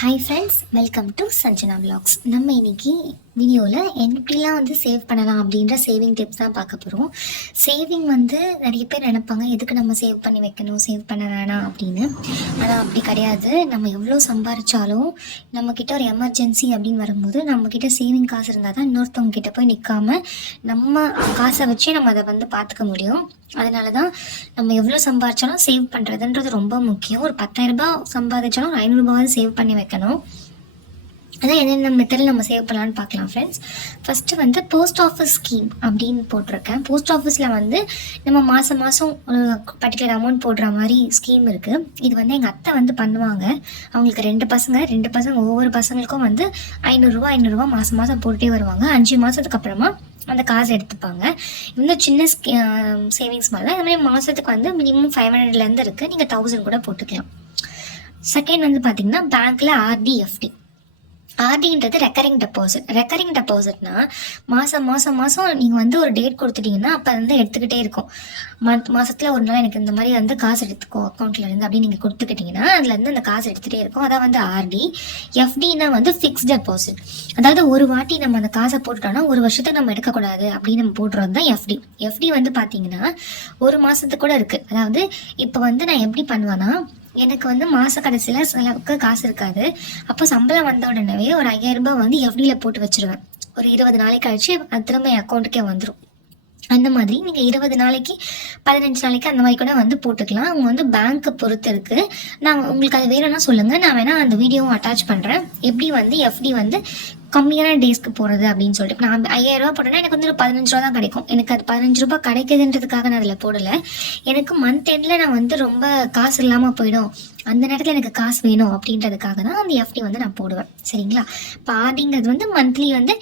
Hi friends welcome to Sanjana vlogs. நம்ம இன்னைக்கு வீடியோவில் எப்படிலாம் வந்து சேவ் பண்ணலாம் அப்படின்ற சேவிங் டிப்ஸ் தான் பார்க்க போகிறோம் சேவிங் வந்து நிறைய பேர் நினைப்பாங்க எதுக்கு நம்ம சேவ் பண்ணி வைக்கணும்? சேவ் பண்ண வேணாம் அப்படின்னு. ஆனால் அப்படி கிடையாது. நம்ம எவ்வளோ சம்பாரிச்சாலும் நம்மக்கிட்ட ஒரு எமர்ஜென்சி அப்படின்னு வரும்போது நம்மக்கிட்ட சேவிங் காசு இருந்தால் தான் இன்னொருத்தவங்க கிட்ட போய் நிற்காம நம்ம காசை வச்சு நம்ம அதை வந்து பார்த்துக்க முடியும். அதனால தான் நம்ம எவ்வளோ சம்பாதிச்சாலும் சேவ் பண்ணுறதுன்றது ரொம்ப முக்கியம். ஒரு பத்தாயிரரூபா சம்பாதிச்சாலும் ஒரு ஐநூறுரூபாவது சேவ் பண்ணி வைக்கணும். அதான் என்னென்ன மெத்தடில் நம்ம சேவ் பண்ணலான்னு பார்க்கலாம் ஃப்ரெண்ட்ஸ் ஃபஸ்ட்டு வந்து போஸ்ட் ஆஃபீஸ் ஸ்கீம் அப்படின்னு போட்டிருக்கேன். போஸ்ட் ஆஃபீஸில் வந்து நம்ம மாதம் மாதம் ஒரு பர்டிகுலர் அமௌண்ட் போடுற மாதிரி ஸ்கீம் இருக்குது இது வந்து எங்கள் அத்தை வந்து பண்ணுவாங்க. அவங்களுக்கு ரெண்டு பசங்க ரெண்டு பசங்க ஒவ்வொரு பசங்களுக்கும் வந்து ஐநூறுரூவா ஐநூறுரூவா மாதம் மாதம் போட்டுட்டே வருவாங்க. அஞ்சு மாதத்துக்கு அப்புறமா அந்த காசு எடுத்துப்பாங்க. இந்த சின்ன சேவிங்ஸ் மாதிரி தான். இந்த மாதிரி மாதத்துக்கு வந்து மினிமம் ஃபைவ் ஹண்ட்ரட்லேருந்து இருக்குது நீங்கள் தௌசண்ட் கூட போட்டுக்கலாம். செகண்ட் வந்து பார்த்தீங்கன்னா பேங்க்கில் ஆர்டிஎஃப்டி ஆர்டின்றது ரெக்கரிங் டெபாசிட் ரெக்கரிங் டெபாசிட்னா மாதம் மாதம் மாதம் நீங்கள் வந்து ஒரு டேட் கொடுத்துட்டீங்கன்னா அப்போ வந்து எடுத்துக்கிட்டே இருக்கும். மந்த் மாதத்தில் ஒரு நாள் எனக்கு இந்த மாதிரி வந்து காசு எடுத்துக்கோ அக்கௌண்ட்லேருந்து அப்படின்னு நீங்கள் கொடுத்துக்கிட்டிங்கன்னா அதுலேருந்து அந்த காசு எடுத்துகிட்டே இருக்கும். அதான் வந்து ஆர்டி எஃப்டினா வந்து ஃபிக்ஸ் டெபாசிட் அதாவது ஒரு வாட்டி நம்ம அந்த காசை போட்டுட்டோம்னா ஒரு வருஷத்துக்கு நம்ம எடுக்கக்கூடாது அப்படின்னு நம்ம போட்டுறோம் தான் எஃப்டி எஃப்டி வந்து பார்த்தீங்கன்னா ஒரு மாதத்துக்கு கூட இருக்குது அதாவது இப்போ வந்து நான் எப்படி பண்ணுவேன்னா எனக்கு வந்து மாத கடைசியில் செலவுக்கு காசு இருக்காது. அப்போ சம்பளம் வந்த உடனே ஒரு ஐயாயிரம் ரூபாய் வந்து எஃப்டியில் போட்டு வச்சிருவேன். ஒரு இருபது நாளைக்கு கழிச்சு அது திரும்ப என் அக்கௌண்ட்டுக்கே வந்துடும் அந்த மாதிரி நீங்கள் இருபது நாளைக்கு பதினஞ்சு நாளைக்கு அந்த மாதிரி கூட வந்து போட்டுக்கலாம். அவங்க வந்து பேங்க்கை பொறுத்து இருக்குது நான் உங்களுக்கு அது வேணும்னா சொல்லுங்கள் நான் வேணால் அந்த வீடியோவும் அட்டாச் பண்ணுறேன் எப்படி வந்து எஃப்டி வந்து கம்மியான டேஸ்க்கு போகிறது அப்படின்னு சொல்லிட்டு. நான் ஐயாயிரம் ரூபா போட்டேன்னா எனக்கு வந்து ஒரு பதினஞ்சு ரூபா தான் கிடைக்கும். எனக்கு அது பதினஞ்சு ரூபா கிடைக்குதுன்றதுக்காக நான் அதில் போடலை. எனக்கு மந்த் எண்டில் நான் வந்து ரொம்ப காசு இல்லாமல் போயிடும். அந்த நேரத்தில் எனக்கு காசு வேணும் அப்படின்றதுக்காக தான் அந்த எஃப்டி வந்து நான் போடுவேன். சரிங்களா? இப்போ ஆர்டிங்கிறது வந்து மந்த்லி வந்து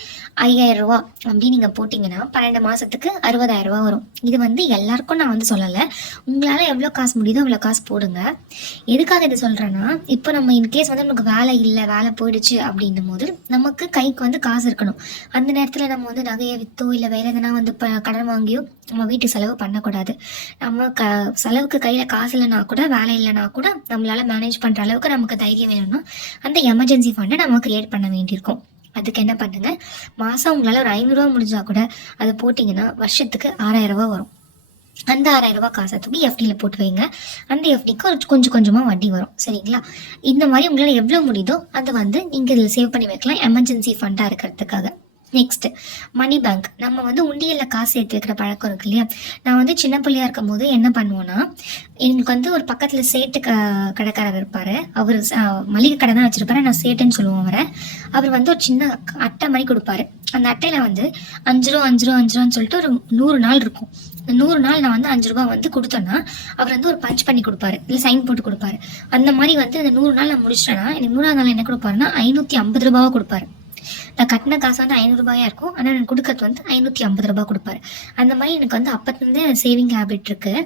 ஐயாயிரம் ரூபா அப்படி நீங்கள் போட்டிங்கன்னா பன்னெண்டு மாதத்துக்கு அறுபதாயிரம் ரூபா வரும். இது வந்து எல்லாருக்கும் நான் வந்து சொல்லலை. உங்களால் எவ்வளோ காசு முடியுதோ அவ்வளோ காசு போடுங்க. எதுக்காக இது சொல்கிறேன்னா இப்போ நம்ம இன்கேஸ் வந்து நமக்கு வேலை இல்லை வேலை போயிடுச்சு அப்படின்னும் போது நமக்கு கைக்கு வந்து காசு இருக்கணும். அந்த நேரத்தில் நம்ம வந்து நகையை விற்றோ இல்லை வேறு எதனா வந்து இப்போ கடன் வாங்கியோ நம்ம வீட்டு செலவு பண்ணக்கூடாது. நம்ம க செலவுக்கு கையில் காசு இல்லைனா கூட வேலை இல்லைனா கூட நம்மளால் மேனேஜ் பண்ணுற அளவுக்கு நமக்கு தைரியம் வேணும்னா அந்த எமர்ஜென்சி ஃபண்டை நம்ம க்ரியேட் பண்ண வேண்டியிருக்கும். அதுக்கு என்ன பண்ணுங்கள் மாதம் உங்களால் ஒரு ஐநூறுரூவா முடிஞ்சால் கூட அதை போட்டிங்கன்னா வருஷத்துக்கு ஆறாயிரம் ரூபாய் வரும். அந்த ஆறாயிரம் ரூபாய் காசை தூக்கி எஃப்டியில் போட்டு வைங்க. அந்த எஃப்டிக்கு கொஞ்சம் கொஞ்சமாக வட்டி வரும். சரிங்களா? இந்த மாதிரி உங்களால் எவ்வளோ முடியுதோ அதை வந்து நீங்கள் இதில் சேவ் பண்ணி வைக்கலாம். எமர்ஜென்சி ஃபண்டாக இருக்கிறதுக்காக. நெக்ஸ்ட் மணி பேங்க் நம்ம வந்து உண்டியலில் காசு சேர்த்து வைக்கிற பழக்கம் இருக்கு இல்லையா? நான் வந்து சின்ன பிள்ளையா இருக்கும் போது என்ன பண்ணுவோன்னா எங்களுக்கு வந்து ஒரு பக்கத்தில் சேட்டு க கடைக்காரர் இருப்பார். அவர் மளிகை கடை தான் வச்சிருப்பாரு. நான் சேட்டுன்னு சொல்லுவோம் அவரை. அவர் வந்து ஒரு சின்ன அட்டை மாதிரி கொடுப்பாரு. அந்த அட்டையில் வந்து அஞ்சு ரூபா அஞ்சு ரூபா அஞ்சு ரூபான்னு சொல்லிட்டு ஒரு நூறு நாள் இருக்கும். இந்த நூறு நாள் நான் வந்து அஞ்சு ரூபா வந்து கொடுத்தோன்னா அவர் வந்து ஒரு பஞ்ச் பண்ணி கொடுப்பாரு. இல்லை சைன் போட்டு கொடுப்பாரு. அந்த மாதிரி வந்து அந்த நூறு நாள் நான் முடிச்சிட்டேன்னா எனக்கு நூறாவது நாள் என்ன கொடுப்பாருன்னா ஐநூற்றி ஐம்பது ரூபாவை கொடுப்பாரு. நான் கட்டின காசு வந்து ஐநூறுரூபாயாக இருக்கும். ஆனால் எனக்கு கொடுக்கறது வந்து ஐநூற்றி ஐம்பது ரூபாய் கொடுப்பாரு. அந்த மாதிரி எனக்கு வந்து அப்பத்துலேருந்தே சேவிங் ஹேபிட் இருக்குது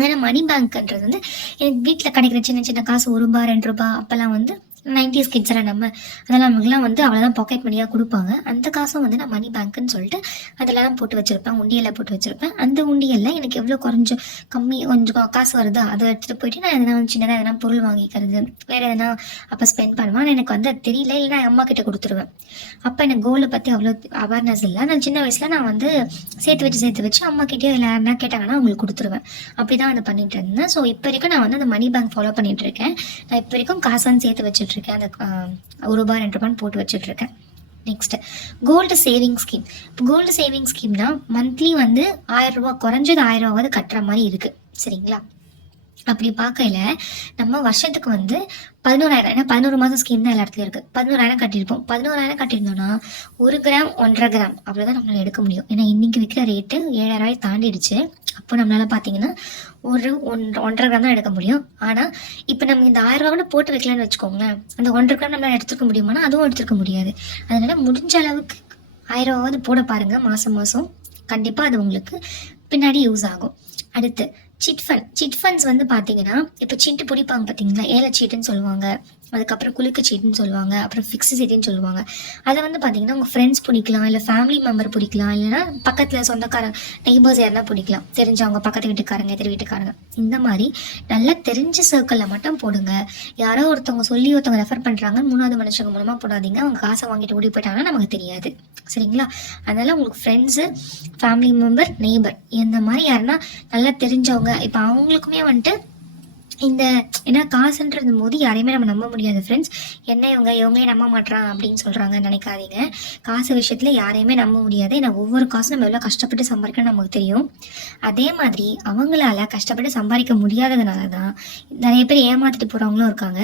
ஏன்னா மணி பேங்க்ன்றது வந்து எனக்கு வீட்டில் கிடைக்கிற சின்ன சின்ன காசு ஒரு ரூபா ரெண்டு ரூபா அப்போல்லாம் வந்து நைன்டிஸ் கிட்ஸில் நம்ம அதெல்லாம் நமக்குலாம் வந்து அவ்வளோதான் பாக்கெட் மணியாக கொடுப்பாங்க. அந்த காசும் வந்து நான் மணி பேங்க்குன்னு சொல்லிட்டு அதெல்லாம் போட்டு வச்சுருப்பேன். உண்டியலில் போட்டு வச்சுருப்பேன். அந்த உண்டியலில் எனக்கு எவ்வளோ குறைஞ்ச கம்மி கொஞ்சம் காசு வருதோ அதை எடுத்துகிட்டு போயிட்டு நான் எதனா வந்து சின்னதாக எதனா பொருள் வாங்கிக்கிறது வேறு எதனா அப்போ ஸ்பெண்ட் பண்ணுவேன் எனக்கு வந்து அது தெரியல. இல்லை நான் அம்மா கிட்ட கொடுத்துருவேன். அப்போ எனக்கு கோல்டை பற்றி அவ்வளோ அவேர்னஸ் இல்லை. நான் சின்ன வயசில் நான் வந்து சேர்த்து வச்சு சேர்த்து வச்சு அம்மா கிட்டே இல்லை என்ன கேட்டாங்கன்னா அவங்களுக்கு கொடுத்துருவேன். அப்படி தான் வந்து பண்ணிட்டு இருந்தேன். ஸோ இப்போ வரைக்கும் நான் வந்து அந்த மணி பேங்க் ஃபாலோ பண்ணிட்டு இருக்கேன். நான் இப்போ வரைக்கும் காசு வந்து சேர்த்து வச்சுட்டு இருக்கேன் அந்த ஒரு ரூபாய் ரெண்டு ரூபான்னு போட்டு வச்சுட்ருக்கேன். Next next gold saving scheme இப்போ கோல்டு சேவிங் ஸ்கீம்னா மந்த்லி வந்து ஆயிரம் ரூபா குறைஞ்சது ஆயிரம் ரூபாவது கட்டுற மாதிரி இருக்கு. சரிங்களா? அப்படி பார்க்கையில நம்ம வருஷத்துக்கு வந்து பதினோராயிரம் ஏன்னா பதினோரு மாதம் ஸ்கீம் தான் எல்லா இடத்துலையும் இருக்குது பதினோராயிரம் கட்டியிருப்போம். பதினோராயிரம் கட்டியிருந்தோம்னா ஒரு கிராம் ஒன்றரை கிராம் அவ்வளோதான் நம்மளால எடுக்க முடியும். ஏன்னா இன்னைக்கு விற்கிற ரேட்டு ஏழாயிரம் ரூபாய் தாண்டிடுச்சு. அப்போ நம்மளால பார்த்தீங்கன்னா ஒரு ஒன் ஒன்றரை கிராம் தான் எடுக்க முடியும். ஆனால் இப்போ நம்ம இந்த ஆயிரம் ரூபா கூட போட்டு வைக்கலாம்னு வச்சுக்கோங்களேன். அந்த ஒன்றரை கிராம் நம்மளால எடுத்துக்க முடியுமானா அதுவும் எடுத்துக்க முடியாது. அதனால முடிஞ்ச அளவுக்கு ஆயிரம் ரூபாவது போட பாருங்க மாதம் மாதம் கண்டிப்பாக அது உங்களுக்கு பின்னாடி யூஸ் ஆகும். அடுத்து சிட் ஃபண்ட் சிட் ஃபண்ட்ஸ் வந்து பார்த்தீங்கன்னா இப்போ சிட்டு பிடிப்பாங்க பார்த்தீங்களா ஏழை சீட்டுன்னு சொல்லுவாங்க. அதுக்கப்புறம் குலுக்கு சீட்டுன்னு சொல்லுவாங்க. அப்புறம் ஃபிக்ஸ் சீட்டுன்னு சொல்லுவாங்க. அதை வந்து பார்த்தீங்கன்னா உங்கள் ஃப்ரெண்ட்ஸ் பிடிக்கலாம் இல்லை ஃபேமிலி மெம்பர் பிடிக்கலாம் இல்லைனா பக்கத்தில் சொந்தக்காரங்க நெய்பர்ஸ் யாருன்னா பிடிக்கலாம். தெரிஞ்சவங்க பக்கத்து வீட்டுக்காரங்க எதிர் வீட்டுக்காரங்க. இந்த மாதிரி நல்லா தெரிஞ்ச சர்க்கிளில் மட்டும் போடுங்க. யாரோ ஒருத்தவங்க சொல்லி ஒருத்தவங்க ரெஃபர் பண்ணுறாங்க மூணாவது மனுஷங்க மூலமாக போடாதீங்க. அவங்க காசை வாங்கிட்டு ஓடி போயிட்டாங்கன்னா நமக்கு தெரியாது. சரிங்களா? அதனால் உங்களுக்கு ஃப்ரெண்ட்ஸு ஃபேமிலி மெம்பர் நெய்பர் இந்த மாதிரி யாருன்னா நல்லா தெரிஞ்சவங்க. இப்போ அவங்களுக்குமே வந்துட்டு இந்த ஏன்னா காசுன்றது போது யாரையுமே நம்ம நம்ப முடியாது ஃப்ரெண்ட்ஸ் என்ன இவங்க இவங்களே நம்ப மாட்றான் அப்படின்னு சொல்கிறாங்க நினைக்காதீங்க. காசு விஷயத்தில் யாரையுமே நம்ப முடியாது. ஏன்னா ஒவ்வொரு காசும் நம்ம எவ்வளோ கஷ்டப்பட்டு சம்பாதிக்கணும் நமக்கு தெரியும். அதே மாதிரி அவங்களால கஷ்டப்பட்டு சம்பாதிக்க முடியாததுனால தான் நிறைய பேர் ஏமாத்திட்டு போகிறவங்களும் இருக்காங்க.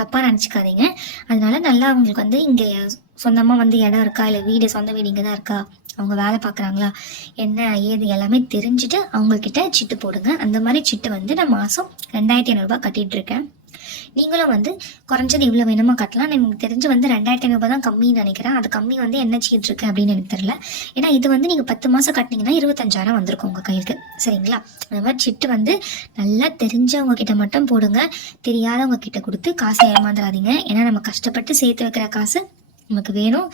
தப்பாக நினச்சிக்காதீங்க. அதனால நல்லா அவங்களுக்கு வந்து இங்கே சொந்தமாக வந்து இடம் இருக்கா? இல்லை வீடு சொந்த வீடு இங்கே தான் இருக்கா? அவங்க வேலை பார்க்குறாங்களா? என்ன ஏது எல்லாமே தெரிஞ்சுட்டு அவங்கக்கிட்ட சிட்டு போடுங்க. அந்த மாதிரி சிட்டு வந்து நான் மாதம் ரெண்டாயிரத்தி ஐநூறுரூபா கட்டிகிட்டு இருக்கேன். நீங்களும் வந்து குறைஞ்சது இவ்வளோ வேணுமா கட்டலாம்? எனக்கு தெரிஞ்சு வந்து ரெண்டாயிரத்தி ஐநூறுபா தான் கம்மின்னு நினைக்கிறேன். அது கம்மி வந்து என்ன சீட் இருக்கு அப்படின்னு எனக்கு தெரியல. ஏன்னா இது வந்து நீங்கள் பத்து மாதம் கட்டினீங்கன்னா இருபத்தஞ்சாயிரம் வந்திருக்கும் உங்கள் கைக்கு சரிங்களா? அந்த மாதிரி சிட்டு வந்து நல்லா தெரிஞ்சவங்க கிட்ட மட்டும் போடுங்க. தெரியாதவங்க கிட்ட கொடுத்து காசை ஏமாந்துடாதீங்க ஏன்னா நம்ம கஷ்டப்பட்டு சேர்த்து வைக்கிற காசு நமக்கு வேணும்.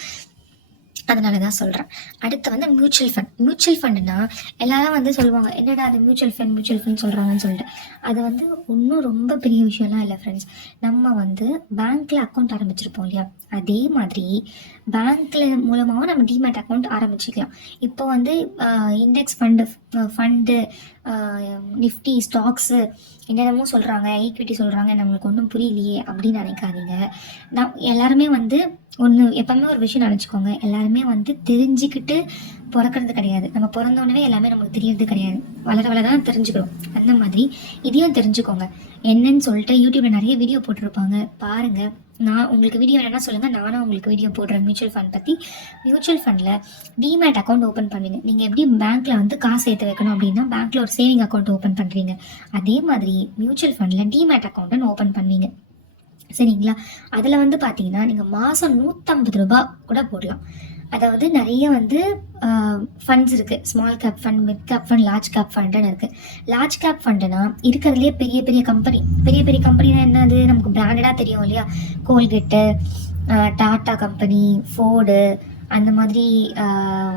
அதனால தான் சொல்கிறேன் அடுத்து வந்து மியூச்சுவல் ஃபண்ட் மியூச்சுவல் ஃபண்டுனா எல்லாரும் வந்து சொல்லுவாங்க என்னடா அது மியூச்சுவல் ஃபண்ட் மியூச்சுவல் ஃபண்ட் சொல்கிறாங்கன்னு சொல்லிட்டு. அது வந்து ஒன்றும் ரொம்ப பெரிய விஷயம்லாம் இல்லை ஃப்ரெண்ட்ஸ் நம்ம வந்து பேங்க்கில் அக்கௌண்ட் ஆரம்பிச்சிருப்போம் இல்லையா? அதே மாதிரி பேங்க்கில் மூலமாகவும் நம்ம டிமேட் அக்கௌண்ட் ஆரம்பிச்சிக்கலாம். இப்போ வந்து index fund fund Nifty stocks என்னென்னமோ சொல்கிறாங்க ஈக்விட்டி சொல்கிறாங்க நம்மளுக்கு ஒன்றும் புரியலையே அப்படின்னு நினைக்காதீங்க. நான் எல்லாருமே வந்து ஒன்று எப்பவுமே ஒரு விஷயம் நினச்சிக்கோங்க. எல்லாருமே வந்து தெரிஞ்சுக்கிட்டு பிறக்கிறது கிடையாது. நம்ம பிறந்த உடனே எல்லாமே நமக்கு தெரியறது கிடையாது. வளர வளர தான் தெரிஞ்சுக்கிறோம். அந்த மாதிரி இதையும் தெரிஞ்சுக்கோங்க. என்னன்னு சொல்லிட்டு யூடியூப்ல நிறைய வீடியோ போட்டிருப்பாங்க. பாருங்க. நான் உங்களுக்கு வீடியோ வேணும்னா சொல்லுங்க. நானும் உங்களுக்கு வீடியோ போடுறேன். மியூச்சுவல் ஃபண்ட் பற்றி மியூச்சுவல் ஃபண்டில் டிமேட் அக்கௌண்ட் ஓப்பன் பண்ணுவீங்க நீங்கள் எப்படி பேங்க்கில் வந்து காசு சேர்த்து வைக்கணும் அப்படின்னா பேங்க்கில் ஒரு சேவிங் அக்கௌண்ட் ஓப்பன் பண்ணுறீங்க அதே மாதிரி மியூச்சுவல் ஃபண்டில் டிமேட் அக்கௌண்ட்டுன்னு ஓப்பன் பண்ணுவீங்க சரிங்களா? அதில் வந்து பார்த்தீங்கன்னா நீங்கள் மாதம் நூற்றம்பது ரூபா கூட போடலாம். அதாவது நிறைய வந்து ஃபண்ட்ஸ் இருக்குது small cap fund mid cap fund large cap ஃபண்டுன்னு இருக்குது லார்ஜ் கேப் ஃபண்டுனா இருக்கிறதுலே பெரிய பெரிய கம்பெனி பெரிய பெரிய கம்பெனினா என்னது நமக்கு பிராண்டடாக தெரியும் இல்லையா? கோல்கெட்டு டாட்டா கம்பெனி ஃபோர்டு அந்த மாதிரி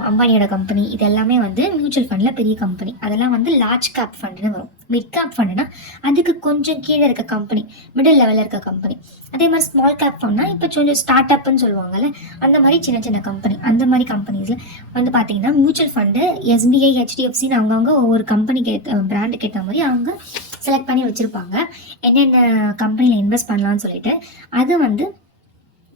அம்பானியோட கம்பெனி இது எல்லாமே வந்து மியூச்சுவல் ஃபண்டில் பெரிய கம்பெனி அதெல்லாம் வந்து லார்ஜ் கேப் ஃபண்டுன்னு வரும். மிட் கேப் ஃபண்டுனா அதுக்கு கொஞ்சம் கீழே இருக்க கம்பெனி மிடில் லெவலில் இருக்க கம்பெனி அதே மாதிரி ஸ்மால் கேப் ஃபண்ட்னா இப்போ கொஞ்சம் ஸ்டார்ட் அப்னு சொல்லுவாங்கல்ல அந்த மாதிரி சின்ன சின்ன கம்பெனி அந்த மாதிரி கம்பெனிஸில் வந்து பார்த்தீங்கன்னா மியூச்சுவல் ஃபண்டு எஸ்பிஐ ஹெச்டிஎஃப்சின்னு அவங்கவுங்க ஒவ்வொரு கம்பெனிக்கு ஏற்ற பிராண்டுக்கு ஏற்ற மாதிரி அவங்க செலக்ட் பண்ணி வச்சுருப்பாங்க. என்னென்ன கம்பெனியில் இன்வெஸ்ட் பண்ணலான்னு சொல்லிட்டு அது வந்து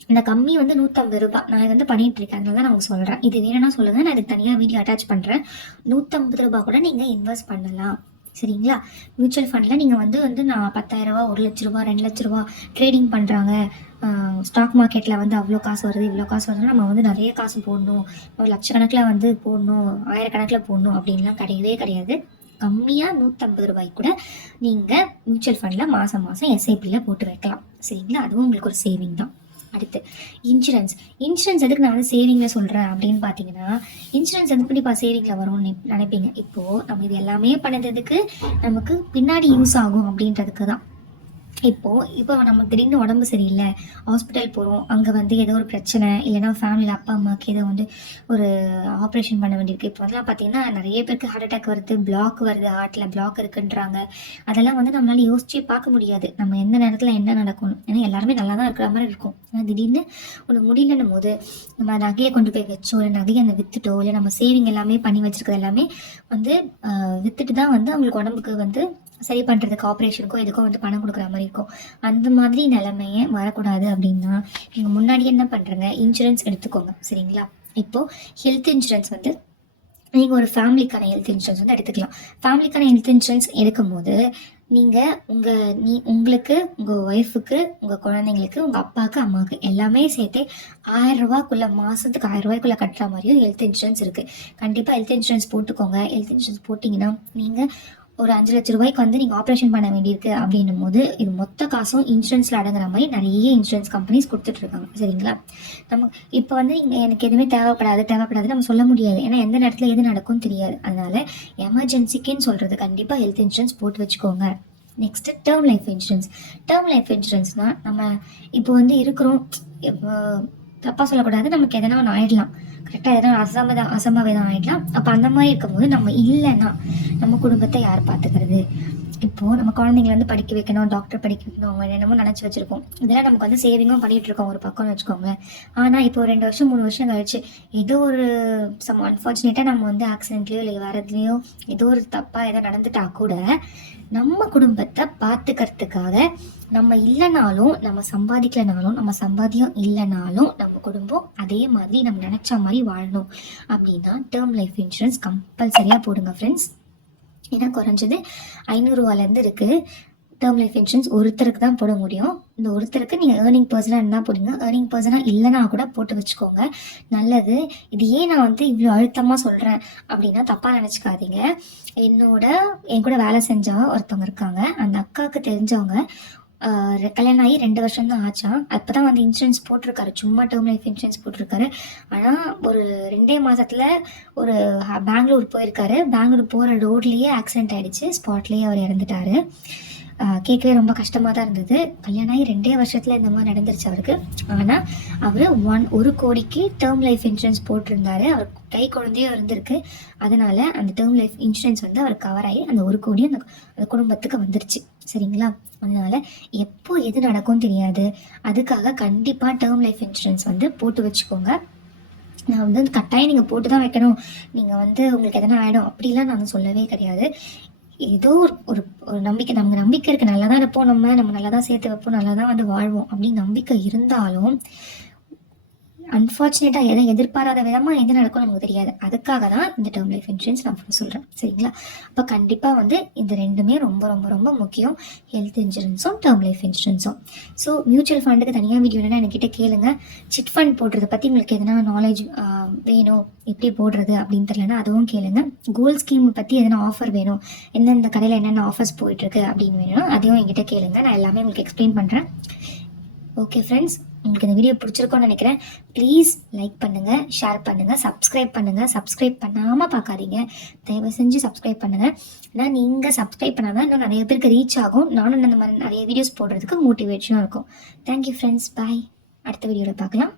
இந்த கம்மி வந்து நூற்றம்பது ரூபாய். நான் இது வந்து பண்ணிகிட்ருக்கேன் இருக்கேன் அதனால தான் நான் உங்களுக்கு சொல்கிறேன் இது வேணும்னா சொல்லுங்கள் நான் இதுக்கு தனியாக வீடியோ அட்டாச் பண்ணுறேன் நூற்றம்பது ரூபாய் கூட நீங்கள் இன்வெஸ்ட் பண்ணலாம். சரிங்களா? மியூச்சுவல் ஃபண்டில் நீங்கள் வந்து வந்து நான் பத்தாயிரரூபா ஒரு லட்ச ரூபா ரெண்டு லட்ச ரூபா ட்ரேடிங் பண்ணுறாங்க ஸ்டாக் மார்க்கெட்டில் வந்து அவ்வளோ காசு வருது இவ்வளோ காசு வருதுன்னா நம்ம வந்து நிறைய காசு போடணும். ஒரு லட்சக்கணக்கில் வந்து போடணும் ஆயிரக்கணக்கில் போடணும் அப்படின்லாம் கிடையவே கிடையாது. கம்மியாக நூற்றம்பது ரூபாய்க்கு கூட நீங்கள் மியூச்சுவல் ஃபண்டில் மாதம் மாதம் எஸ்ஐபியில் போட்டு வைக்கலாம். சரிங்களா? அதுவும் உங்களுக்கு ஒரு சேவிங் தான். அடுத்து இன்சூரன்ஸ் இன்சூரன்ஸ் எதுக்கு நான் வந்து சேவிங்கில் சொல்கிறேன் அப்படின்னு பார்த்தீங்கன்னா இன்சூரன்ஸ் எதுக்குடிப்பா சேவிங்கில் வரும்னு நினைப்பீங்க? இப்போது நம்ம இது எல்லாமே பண்ணதுக்கு நமக்கு பின்னாடி யூஸ் ஆகும் அப்படின்றதுக்கு தான். இப்போது இப்போ நமக்கு திடீர்னு உடம்பு சரியில்லை ஹாஸ்பிட்டல் போகிறோம் அங்கே வந்து ஏதோ ஒரு பிரச்சனை இல்லைன்னா ஃபேமிலியில் அப்பா அம்மாவுக்கு ஏதோ வந்து ஒரு ஆப்ரேஷன் பண்ண வேண்டியிருக்கு. இப்போ அதெல்லாம் பார்த்தீங்கன்னா நிறைய பேருக்கு ஹார்ட் அட்டாக் வருது பிளாக் வருது ஹார்ட்டில் பிளாக் இருக்குன்றாங்க. அதெல்லாம் வந்து நம்மளால யோசிச்சே பார்க்க முடியாது. நம்ம எந்த நேரத்தில் என்ன நடக்கும் ஏன்னா எல்லாருமே நல்லா தான் இருக்கிற மாதிரி இருக்கும். ஆனால் திடீர்னு ஒன்று முடியலன்னும் போது நம்ம நகையை கொண்டு போய் வச்சோ இல்லை நகையை அந்த வித்துட்டோ இல்லை நம்ம சேவிங் எல்லாமே பண்ணி வச்சிருக்கிறது எல்லாமே வந்து விற்றுட்டு வித்துட்டு தான் வந்து அவங்களுக்கு உடம்புக்கு வந்து சரி பண்ணுறதுக்கு ஆப்ரேஷனுக்கோ எதுக்கோ வந்து பணம் கொடுக்குற மாதிரி இருக்கும் அந்த மாதிரி நிலைமையே வரக்கூடாது அப்படின்னா நீங்கள் முன்னாடி என்ன பண்ணுறங்க இன்சூரன்ஸ் எடுத்துக்கோங்க சரிங்களா? இப்போது ஹெல்த் இன்சூரன்ஸ் வந்து நீங்கள் ஒரு ஃபேமிலிக்கான ஹெல்த் இன்சூரன்ஸ் வந்து எடுத்துக்கலாம். ஃபேமிலிக்கான ஹெல்த் இன்சூரன்ஸ் எடுக்கும்போது நீங்கள் உங்கள் நீ உங்களுக்கு உங்கள் ஒய்ஃபுக்கு உங்கள் குழந்தைங்களுக்கு உங்கள் அப்பாவுக்கு அம்மாவுக்கு எல்லாமே சேர்த்து ஆயிரரூபாக்குள்ளே மாதத்துக்கு ஆயிரரூபாய்க்குள்ளே கட்டுற மாதிரியும் ஹெல்த் இன்சூரன்ஸ் இருக்குது கண்டிப்பாக ஹெல்த் இன்சூரன்ஸ் போட்டுக்கோங்க. ஹெல்த் இன்சூரன்ஸ் போட்டிங்கன்னா நீங்கள் ஒரு அஞ்சு லட்ச ரூபாய்க்கு வந்து நீங்கள் ஆப்ரேஷன் பண்ண வேண்டியிருக்கு அப்படின்னும் போது இது மொத்த காசும் இன்சூரன்ஸில் அடங்குற மாதிரி நிறைய இன்சூரன்ஸ் கம்பெனிஸ் கொடுத்துட்ருக்காங்க. சரிங்களா? நம்ம இப்போ வந்து இங்கே எனக்கு எதுவுமே தேவைப்படாது தேவைப்படாது நம்ம சொல்ல முடியாது. ஏன்னா எந்த நேரத்தில் எது நடக்கும்னு தெரியாது. அதனால எமர்ஜென்சிக்குன்னு சொல்கிறது கண்டிப்பாக ஹெல்த் இன்சூரன்ஸ் போட்டு வச்சுக்கோங்க. Next term life insurance term life இன்சூரன்ஸ்னால் நம்ம இப்போ வந்து இருக்கிறோம் இப்போ தப்பாக சொல்லக்கூடாது. நமக்கு எதனா ஒன்று ஆயிடலாம். கரெக்டாக எதனா அசம்பதம் அசம்பாவிதம் ஆகிடலாம் அப்போ அந்த மாதிரி இருக்கும்போது நம்ம இல்லைன்னா நம்ம குடும்பத்தை யார் பார்த்துக்கிறது? இப்போது நம்ம குழந்தைங்கள வந்து படிக்க வைக்கணும் டாக்டர் படிக்க வைக்கணும் அவங்க என்னென்னமோ நினச்சி வச்சுருக்கோம். இதெல்லாம் நமக்கு வந்து சேவிங்கும் பண்ணிகிட்டு இருக்கோம் ஒரு பக்கம்னு வச்சுக்கோங்களேன் ஆனால் இப்போ ரெண்டு வருஷம் மூணு வருஷம் கழிச்சு ஏதோ ஒரு சம் அன்ஃபார்ச்சுனேட்டாக நம்ம வந்து ஆக்சிடென்ட்லேயோ இல்லை வரதுலேயோ ஏதோ ஒரு தப்பாக ஏதோ நடந்துட்டா கூட நம்ம குடும்பத்தை பார்த்துக்கிறதுக்காக நம்ம இல்லைனாலும் நம்ம சம்பாதிக்கலனாலும் நம்ம சம்பாதியம் இல்லைனாலும் நம்ம குடும்பம் அதே மாதிரி நம்ம நினச்ச மாதிரி வாழணும். அப்படின்னா டேர்ம் லைஃப் இன்சூரன்ஸ் கம்பல்சரியாக போடுங்க ஃப்ரெண்ட்ஸ் ஏன்னா குறைஞ்சது ஐநூறுரூவாலேருந்து இருக்குது டேர்ம் லைஃப் இன்சூரன்ஸ் ஒருத்தருக்கு தான் போட முடியும். இந்த ஒருத்தருக்கு நீங்கள் ஏர்னிங் பர்சனாக இருந்தால் போடுங்க. ஏர்னிங் பர்சனாக இல்லைனா கூட போட்டு வச்சுக்கோங்க. நல்லது. இது ஏன் நான் வந்து இவ்வளோ அழுத்தமாக சொல்கிறேன் அப்படின்னா தப்பாக நினச்சிக்காதீங்க. என்னோட என் கூட வேலை செஞ்சா ஒருத்தவங்க இருக்காங்க. அந்த அக்காவுக்கு தெரிஞ்சவங்க கல்யாணம் ஆகி ரெண்டு வருஷம் தான் ஆச்சான் அப்போ தான் வந்து இன்சூரன்ஸ் போட்டிருக்காரு. சும்மா டேர்ம் லைஃப் இன்சூரன்ஸ் போட்டிருக்காரு. ஆனால் ஒரு ரெண்டே மாதத்தில் ஒரு பெங்களூர் போயிருக்காரு. பெங்களூர் போகிற ரோட்லேயே ஆக்சிடென்ட் ஆகிடுச்சு ஸ்பாட்லேயே அவர் இறந்துட்டாரு. கேட்கவே ரொம்ப கஷ்டமாக தான் இருந்தது. கல்யாணம் ஆகி ரெண்டே வருஷத்தில் இந்த மாதிரி நடந்துருச்சு அவருக்கு. ஆனால் அவர் ஒன் ஒரு கோடிக்கு டேர்ம் லைஃப் இன்சூரன்ஸ் போட்டிருந்தாரு. அவர் கை குழந்தையும் இருந்திருக்கு. அதனால அந்த டேர்ம் லைஃப் இன்சூரன்ஸ் வந்து அவர் கவர் ஆகி அந்த ஒரு கோடியும் அந்த அந்த குடும்பத்துக்கு வந்துருச்சு. சரிங்களா? அதனால எப்போ எது நடக்கும் தெரியாது. அதுக்காக கண்டிப்பாக டேர்ம் லைஃப் இன்சூரன்ஸ் வந்து போட்டு வச்சுக்கோங்க. நான் வந்து கட்டாயம் நீங்கள் போட்டு தான் வைக்கணும். நீங்கள் வந்து உங்களுக்கு எதனா ஆகிடும் அப்படிலாம் நான் சொல்லவே கிடையாது. ஏதோ ஒரு ஒரு ஒரு நம்பிக்கை நமக்கு நம்பிக்கை இருக்குது நல்லா தான் இருப்போம் நம்ம நம்ம நல்லா தான் சேர்த்து வைப்போம் நல்லா தான் வந்து வாழ்வோம். அப்படின்னு நம்பிக்கை இருந்தாலும் அன்ஃபார்ச்சுனேட்டாக எதை எதிர்பாராத விதமாக எது நடக்கும் நமக்கு தெரியாது. அதுக்காக தான் இந்த டேர்ம் லைஃப் இன்சூரன்ஸ் நான் சொல்கிறேன் சரிங்களா? அப்போ கண்டிப்பாக வந்து இந்த ரெண்டுமே ரொம்ப ரொம்ப ரொம்ப முக்கியம். ஹெல்த் இன்சூரன்ஸும் டேர்ம் லைஃப் இன்சூரன்ஸும் ஸோ மியூச்சுவல் ஃபண்டுக்கு தனியாக வீடியோ வேணால் என்கிட்ட கேளுங்க. சிட் ஃபண்ட் போடுறத பற்றி உங்களுக்கு எதனா நாலேஜ் வேணும். எப்படி போடுறது அப்படின்னு தெரியலனா அதுவும் கேளுங்க. கோல்ட் ஸ்கீம் பற்றி எதனா ஆஃபர் வேணும். எந்தெந்த கடையில் என்னென்ன ஆஃபர்ஸ் போயிட்டுருக்கு அப்படின்னு வேணும் அதையும் என்கிட்ட கேளுங்க. நான் எல்லாமே உங்களுக்கு எக்ஸ்பிளைன் பண்ணுறேன் ஓகே ஃப்ரெண்ட்ஸ் உங்களுக்கு இந்த வீடியோ பிடிச்சிருக்கோன்னு நினைக்கிறேன். ப்ளீஸ் லைக் பண்ணுங்கள் ஷேர் பண்ணுங்கள் சப்ஸ்கிரைப் பண்ணுங்கள் சப்ஸ்கிரைப் பண்ணாமல் பார்க்காதீங்க. தயவு செஞ்சு சப்ஸ்கிரைப் பண்ணுங்கள் ஏன்னா நீங்கள் சப்ஸ்கிரைப் பண்ணாமல் இன்னும் நிறைய பேருக்கு ரீச் ஆகும். நானும் இந்த மாதிரி நிறைய வீடியோஸ் போடுறதுக்கு மோட்டிவேஷனாக இருக்கும். தேங்க்யூ ஃப்ரெண்ட்ஸ் பாய் அடுத்த வீடியோவில் பார்க்கலாம்.